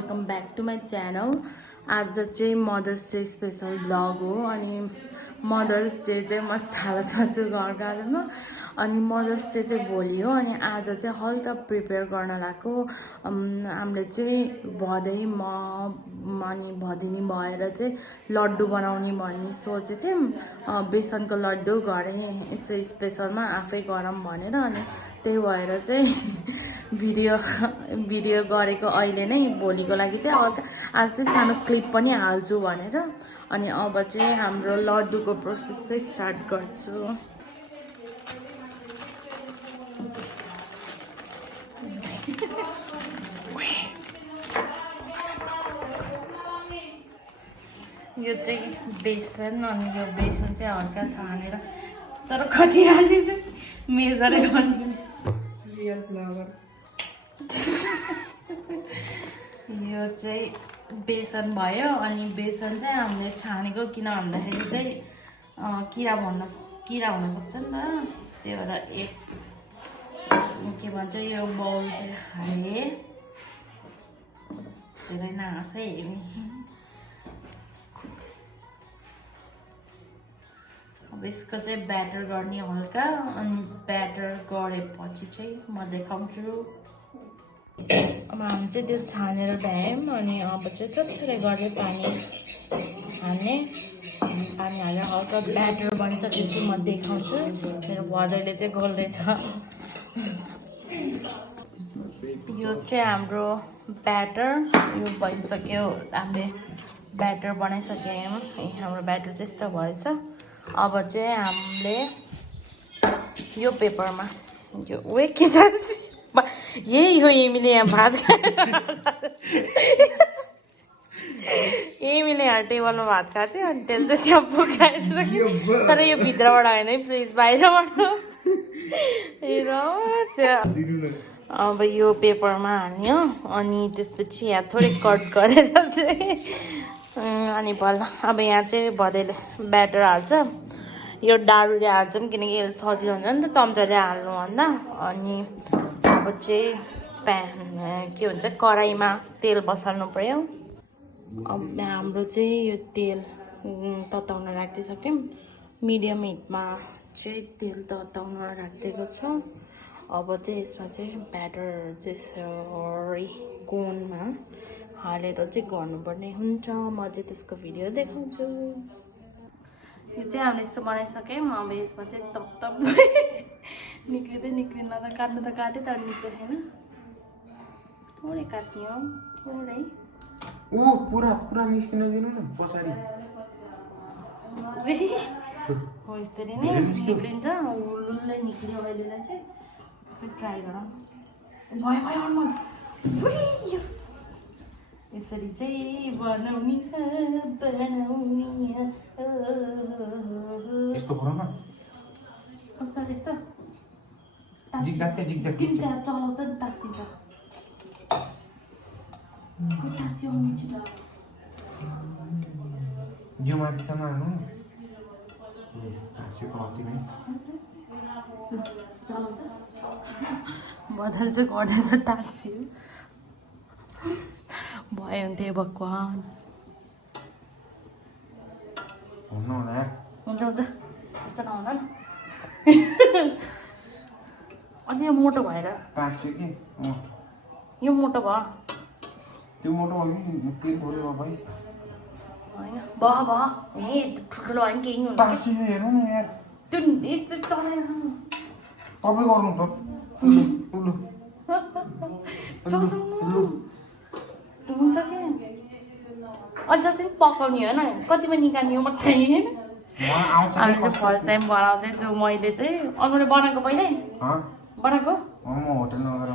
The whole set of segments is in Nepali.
Welcome back to my channel. आज चाहिँ मदर्स डे स्पेसल ब्लग हो अनि मदर्स डे चाहिँ म थाहा छु घर घरमा अनि मदर्स डे चाहिँ भोलि हो अनि आज चाहिँ हल्का प्रिपेयर गर्न लाग्यो। हामीले चाहिँ भदै म अनि भदिनी भएर चाहिँ लड्डु बनाउने भन्ने सोचेको थियौँ। बेसनको लड्डु घरै यसो स्पेसलमा आफै गरौँ भनेर अनि त्यही भएर चाहिँ भिडियो गरेको अहिले नै भोलिको लागि चाहिँ आज चाहिँ सानो क्लिप पनि हाल्छु भनेर अनि अब चाहिँ हाम्रो लड्डुको प्रोसेस चाहिँ स्टार्ट गर्छु। यो चाहिँ बेसन अनि यो बेसन चाहिँ हल्का छानेर तर कति हाल्ने चाहिँ मेजरै गर्ने रियल फ्लावर। यो चाहिँ बेसन भयो अनि बेसन चाहिँ हामीले छानेको किन भन्दाखेरि चाहिँ किरा हुन सक्छ नि त, त्यही भएर एक के भन्छ यो बाउल चाहिँ हाले धेरै नहाँसै हेर्ने। अब यसको चाहिँ ब्याटर गर्ने हल्का अनि ब्याटर गरेपछि चाहिँ म देखाउँछु। अब हामी चाहिँ त्यो छानेर भ्यायौँ अनि अब चाहिँ थोरै गर्दै पानी हालेर हल्का ब्याटर बनिसकेपछि म देखाउँछु। मेरो भदरले चाहिँ गोल्दैछ। यो चाहिँ हाम्रो ब्याटर यो भइसक्यो। हामीले ब्याटर बनाइसक्यौँ। हाम्रो ब्याटर चाहिँ यस्तो भएछ। अब चाहिँ हामीले यो पेपरमा यो के छ यही हो एमीले यहाँ भात एमीले यहाँ टेबलमा भात खाएको थियो अनि त्यसले चाहिँ त्यहाँ पुगाइसक्यो। तर यो भित्रबाट होइन है प्लिज, बाहिरबाट। अब यो पेपरमा हाल्यो अनि त्यसपछि यहाँ थोरै कट गरेर चाहिँ अनि बल्ल अब यहाँ चाहिँ भदैले ब्याटर हाल्छ। यो डाडुले हाल्छौँ किनकि यसले सजिलो हुन्छ नि त चम्चाले हाल्नुभन्दा। अनि अब चाहिँ के भन्छ कराईमा तेल बसाल्नु पर्यो। अब हाम्रो चाहिँ यो तेल तताउन राखिदिइसक्यौँ। मिडियम हिटमा चाहिँ तेल तताउन राखिदिएको छ। अब चाहिँ यसमा चाहिँ ब्याटर चाहिँ कोनमा हालेर चाहिँ गर्नुपर्ने हुन्छ। म चाहिँ त्यसको भिडियो देखाउँछु। यो चाहिँ हामीले यस्तो बनाइसक्यौँ। अब यसमा चाहिँ तप निक्लिन्न त काट्नु त काटेँ तर निक्ल्यो छैन। थोरै काट्ने हो थोरै। पुरा निस्किन दिनु न पछाडि। हो यसरी नै निक्लिन्छ। हुलुल्लै निक्ल्यो अहिलेलाई चाहिँ ट्राई गरौँ। भयो यसरी चाहिँ बनाउने यस्तो गरौँ न। कस्तो यस्तो जिगजाग तिनवटा चलाउँदा नि तासिन्छ। तासियो छिटो जिउ माथि त मार्नु नि। तासिएको अति नै चलाउँदा बदल चाहिँ गर्दै त तासियो भयो हुन्थ्यो भगवान्। हुन्छ त्यस्तो नहुँदा न। अझै यो मोटो भएर तास्यो कि यो मोटो भयो। त्यो मोटो भयो नि तेल भर्यो भाइ होइन भयो ए ठुल्ठुलो होइन केही हुँदैन। तास्यो हेर्नु न यार। त्यो यस्तो चलाएर तपाईँ गर्नु त हुन्छ कि अझ चाहिँ पकाउने होइन कतिमा निकाल्ने हो मात्रै होइन। हामीले चाहिँ फर्स्ट टाइम बनाउँदैछु मैले चाहिँ। अरूले बनाएको पहिले बनाएको म होटलमा गएर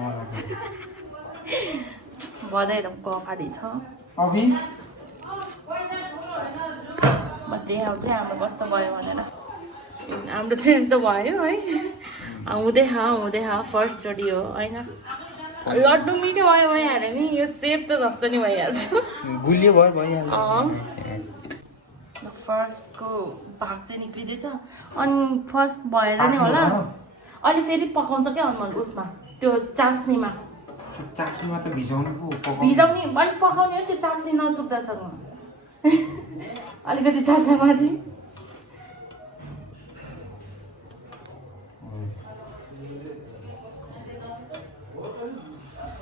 बधाईहरूको अगाडि छ। म देखाउँछु हाम्रो कस्तो भयो भनेर। हाम्रो चाहिँ यस्तो भयो है। हुँदै फर्स्टचोटि हो होइन। लड्डु मिठो भइहाल्यो नि। यो सेप त जस्तो नि भइहाल्छ। गुलियो भयो भइहाल्यो। फर्स्टको भाग चाहिँ निक्लिँदैछ अनि फर्स्ट भएर नै होला। अहिले फेरि पकाउँछ क्या अनमोल उसमा त्यो चास्नीमा चास्नीमा त भिजाउनु पो पकाउनु। भिजाउने अलिक पकाउने हो त्यो चास्नी नसुक्दासम्म अलिकति चास्नी माथि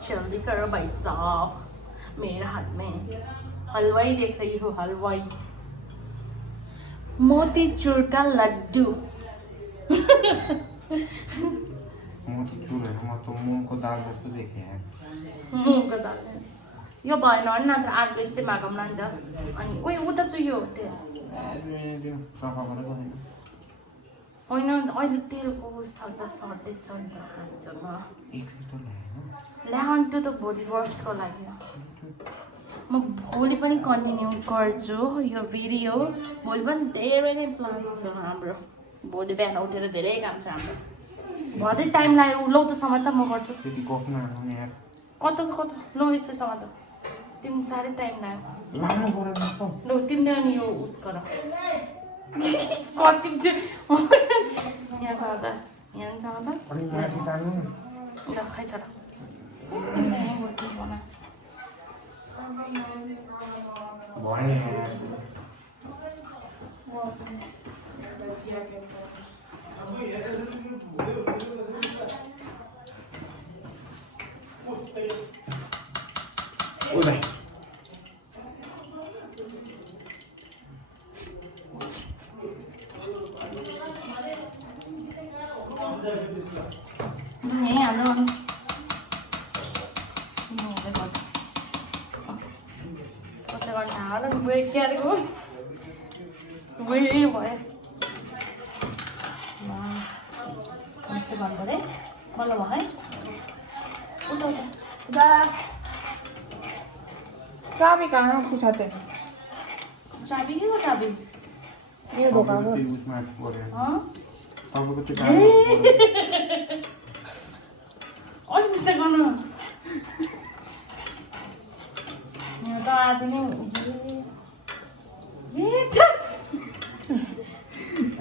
जल्दी करो भाई साहब मेरे हाथ में हलवाई देख रही हो हलवाई मोतीचूर का लड्डू मोतीचुरहरूमा त मुङको दाल जस्तो देखेँ मुङको दाल यो भएन भने नत्र अर्को यस्तै मागौँला नि त अनि उयो उता चुयो त्यो सफा गरेको होइन अहिले तेलको सर्दा सर्दै छ नि त हामीसँग ल्याउनु त्यो त भोलि रोस्टको लागि म भोलि पनि कन्टिन्यू गर्छु यो भिडियो भोलि पनि धेरै नै प्लान्स छ हाम्रो भोलि बिहान उठेर धेरै काम छ हाम्रो भदै टाइम लाग्यो लौ त समात म गर्छु कता छ कता लौ यस्तो समात तिमी साह्रै टाइम लाग्यो लौ तिमीले अनि यो उस गर कति चाहिँ यहाँ समात यहाँ समात ल खै छ र चाबी कहाँ पिछाते चाबी के हो चाबी ये ढोकाको अलिक चाहिँ गर्नु यहाँ त आदिने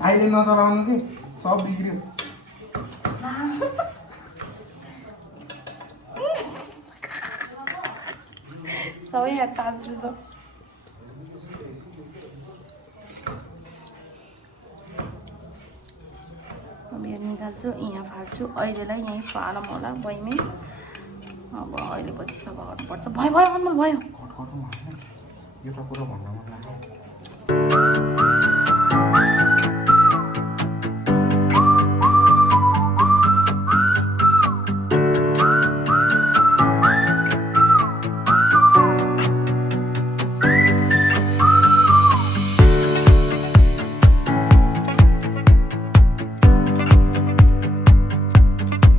अहिले नचलाउनु कि सब बिग्रियो सबै यहाँ टाँसिन्छ अब यो निकाल्छु यहाँ फाल्छु अहिलेलाई यहीँ फालौँ होला बहिनी अब अहिले पछि सफा गर्नुपर्छ भयो भयो अनमोल भयो एउटा कुरा भन्न मन लाग्यो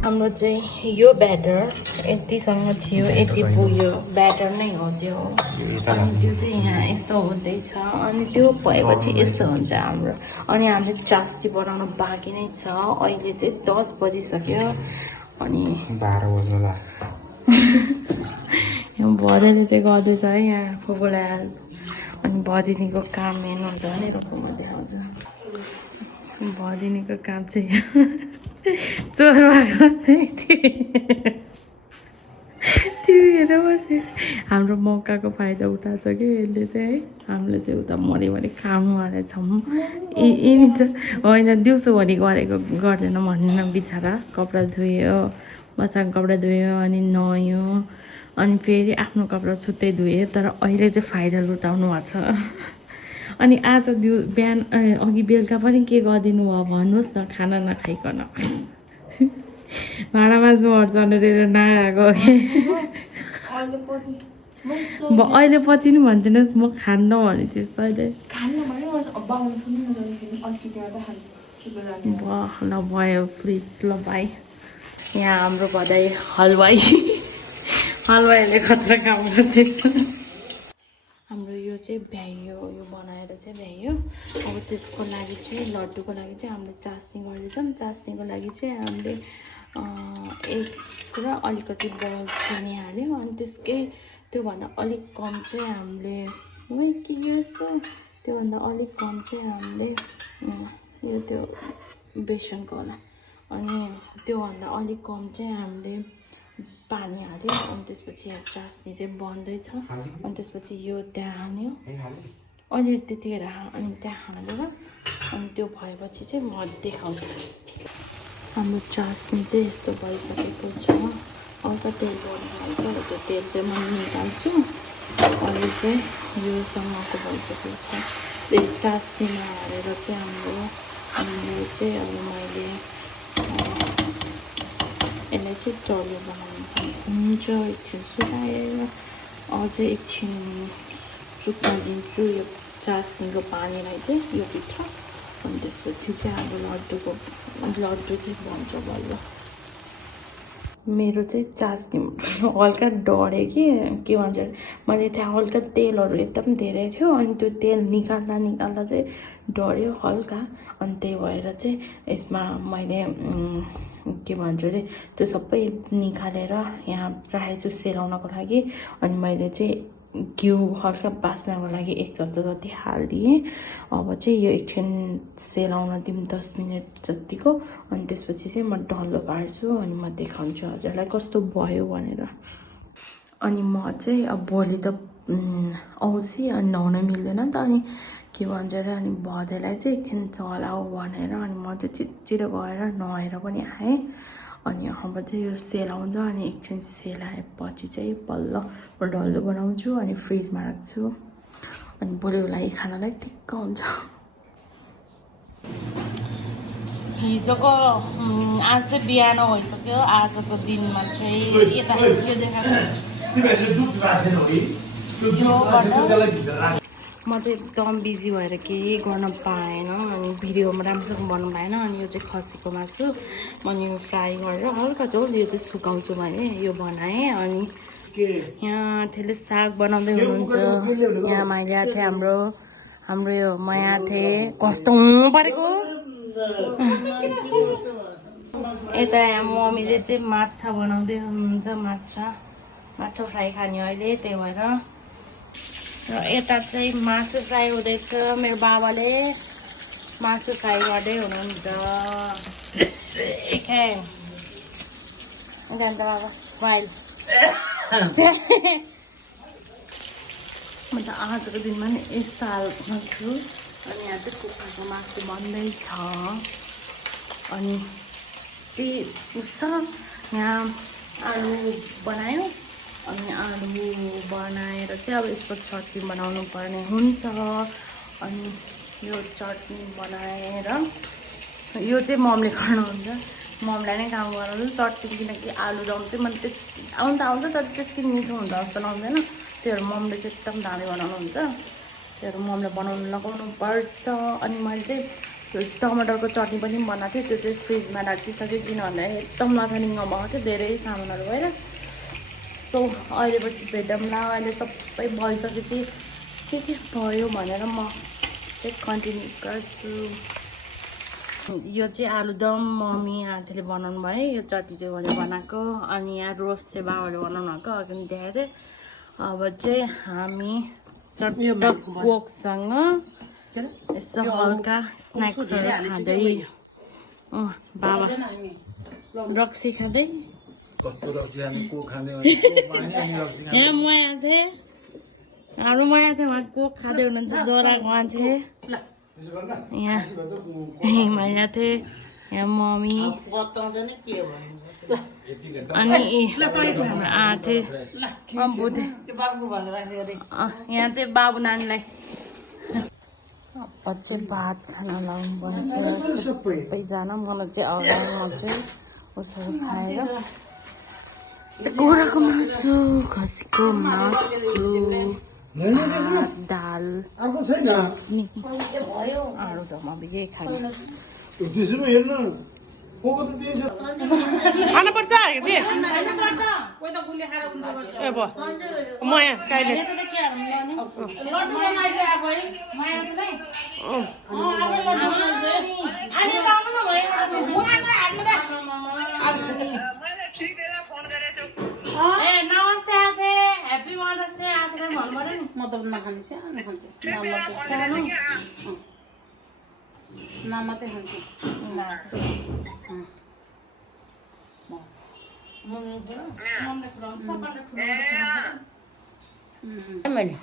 हाम्रो चाहिँ यो ब्याटर यतिसँग थियो यति पुग्यो ब्याटर नै हो त्यो अनि त्यो चाहिँ यहाँ यस्तो हुँदैछ अनि त्यो भएपछि यस्तो हुन्छ हाम्रो अनि हामीले चास्नी बनाउन बाँकी नै छ अहिले चाहिँ 10 बजिसक्यो अनि 12 बज्नु यो भदैले चाहिँ गर्दैछ है यहाँ कोकोलाई अनि भदिनीको काम हेर्नु हुन्छ भने रोकोमा देखाउँछ भदिनीको काम चाहिँ चोर भएको टिभी हेरेर बस्यो हाम्रो मौकाको फाइदा उठाएको छ कि यसले चाहिँ है हामीले चाहिँ उता मरिमरि खानु भनेर छौँ यिनी चाहिँ होइन दिउँसोभरि गरेको गर्दैन भनेर बिचरा कपडा धोयो मसँग कपडा धोयो अनि नुहायो अनि फेरि आफ्नो कपडा छुट्टै धोयो तर अहिले चाहिँ फाइदा लुटाउनु भएको छ अनि आज बिहान अघि बेलुका पनि के गरिदिनु भयो भन्नुहोस् न खाना नखाइकन भाँडा माझ्नु पर्छ भनेर नआएको अहिले पछि नि भनिदिनुहोस् म खान्न भने त्यस्तो अहिले ल भयो प्लिज ल भाइ यहाँ हाम्रो भदै हलवाई हलवाईले खतरा काम गर्दैछ हाम्रो यो चाहिँ भ्याइयो यो बनाएर चाहिँ भ्याइयो अब त्यसको लागि चाहिँ लड्डुको लागि चाहिँ हामीले चास्नी गर्दैछौँ चास्नीको लागि चाहिँ हामीले एक र अलिकति बल चिनी हाल्यो अनि त्यसकै त्योभन्दा अलिक कम चाहिँ हामीले के यस्तो त्योभन्दा अलिक कम चाहिँ हामीले यो त्यो बेसनको होला अनि त्योभन्दा अलिक कम चाहिँ हामीले पानी हाल्यो अनि त्यसपछि यहाँ चास्नी चाहिँ बन्दैछ अनि त्यसपछि यो त्यहाँ हाल्यो अनि त्यतिखेर अनि त्यहाँ हालेर अनि त्यो भएपछि चाहिँ म देखाउँछु हाम्रो चास्नी चाहिँ यस्तो भइसकेको छ हल्का तेल पर्नु हाल्छ त्यो तेल चाहिँ म निकाल्छु अहिले चाहिँ योसँगको भइसकेको छ त्यही चास्नीमा हालेर चाहिँ हाम्रो अनि यो चाहिँ अब मैले यसलाई चाहिँ डल्लो बनाउनु हुन्छ एकछिन सुकाएर अझै एकछिन सुक्न दिन्छु यो चास्नीको पानीलाई चाहिँ यो भित्र अनि त्यसपछि चाहिँ अब लड्डु चाहिँ बन्छ बल्ल मेरो चाहिँ चास्नी हल्का डढ्यो के भन्छ मैले त्यहाँ हल्का तेलहरू एकदम धेरै थियो अनि त्यो तेल निकाल्दा चाहिँ डढ्यो हल्का अनि त्यही भएर चाहिँ यसमा मैले के भन्छ अरे त्यो सबै निकालेर यहाँ राखेको छु सेलाउनको लागि अनि मैले चाहिँ घिउ हल्का बास्नको लागि 1 चम्चा जति हालिदिएँ अब चाहिँ यो एकछिन सेलाउन दिउँ 10 मिनट जतिको अनि त्यसपछि चाहिँ म डल्लो पार्छु अनि म देखाउँछु हजुरलाई कस्तो भयो भनेर अनि म चाहिँ अब भोलि त औँसी अनि नुहाउन मिल्दैन नि त अनि के भन्छ अरे अनि भदेलाई चाहिँ एकछिन चलाऊ भनेर अनि म चाहिँ छिटो गएर नुहाएर पनि आएँ अनि अब चाहिँ यो सेलाउँछ अनि एकछिन सेलाएपछि चाहिँ बल्ल डल्लो बनाउँछु अनि फ्रिजमा राख्छु अनि भोलिको लागि खानालाई ठिक्क हुन्छ हिजोको आज चाहिँ बिहान भइसक्यो आजको दिनमा चाहिँ यता यो देखाएको म चाहिँ एकदम बिजी भएर केही गर्न पाएन अनि भिडियोमा राम्रोसँग बनाउनु भएन अनि यो चाहिँ खसीको मासु अनि यो फ्राई गरेर हल्का झोल यो चाहिँ सुकाउँछु भने यो बनाएँ अनि यहाँ त्यसले साग बनाउँदै हुनुहुन्छ यहाँ मैले आएको थिएँ हाम्रो यो म यहाँ थिएँ कस्तो परेको यता यहाँ मम्मीले चाहिँ माछा बनाउँदै हुनुहुन्छ माछा फ्राई खाने अहिले त्यही भएर र यता चाहिँ मासु फ्राई हुँदैछ मेरो बाबाले मासु फ्राई गर्दै हुनुहुन्छ चिकन जान्छ बाबा स्माइल म त आजको दिनमा नि यस्तो हालतमा छु अनि यहाँ चाहिँ कुखुराको मासु बन्दैछ अनि त्यही उस यहाँ आलु बनायो अनि आलु बनाएर चाहिँ अब यसको चटनी बनाउनु पर्ने हुन्छ अनि यो चटनी बनाएर यो चाहिँ ममले गर्नुहुन्छ ममलाई नै काम गराउँछु चटनी किनकि आलुदम चाहिँ मैले आउनु त आउँछ तर त्यति मिठो हुन्छ जस्तो लाउँदैन त्योहरू ममले चाहिँ एकदम दामी बनाउनुहुन्छ त्योहरू ममले बनाउनु लगाउनु पर्छ अनि मैले चाहिँ टमाटरको चटनी पनि बनाएको थिएँ त्यो चाहिँ फ्रिजमा राखिसकेँ किनभने एकदम लथालिङ्ग भएको थियो धेरै सामानहरू भएर सो अहिले पछि भेटौँला अहिले सबै भइसकेपछि के भयो भनेर म चाहिँ कन्टिन्यू गर्छु यो चाहिँ आलुदम मम्मी आन्टीले बनाउनु भयो यो चटनी चाहिँ मैले बनाएको अनि यहाँ रोस्ट चाहिँ बाबाले बनाउनु भएको अघि पनि देखाएको थिएँ अब चाहिँ हामी चटपट कोकसँग यसो हल्का स्न्याक्सहरू खाँदै बाबा रक्सी खाँदै यहाँ म यहाँ थिएँ हाम्रो म यहाँ थिएँ उहाँ कोक खाँदै हुनुहुन्छ जराको मान्छे यहाँ यहाँ थिएँ यहाँ मम्मी अनि हाम्रो आथे यहाँ चाहिँ बाबु नानीलाई चाहिँ भात खाना लाउनु पर्छ सबैजना मलाई चाहिँ अगाडि म चाहिँ उसहरू खाएर कुखुराको मासु खसीको मासु दाल चटनी आलु दम अब यही खानु खानु पर्छ म यहाँ कहिले नमस्ते आथे ह्याप्पी मदर्स डे आथेलाई भन्नु पर्यो नि म त नखाने सानो खान्छु मात्रै खान्छु मैले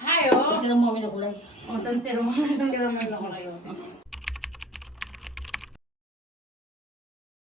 खायो तेरो मम्मीले खुलाइ तेरो मम्मीले खुलाइ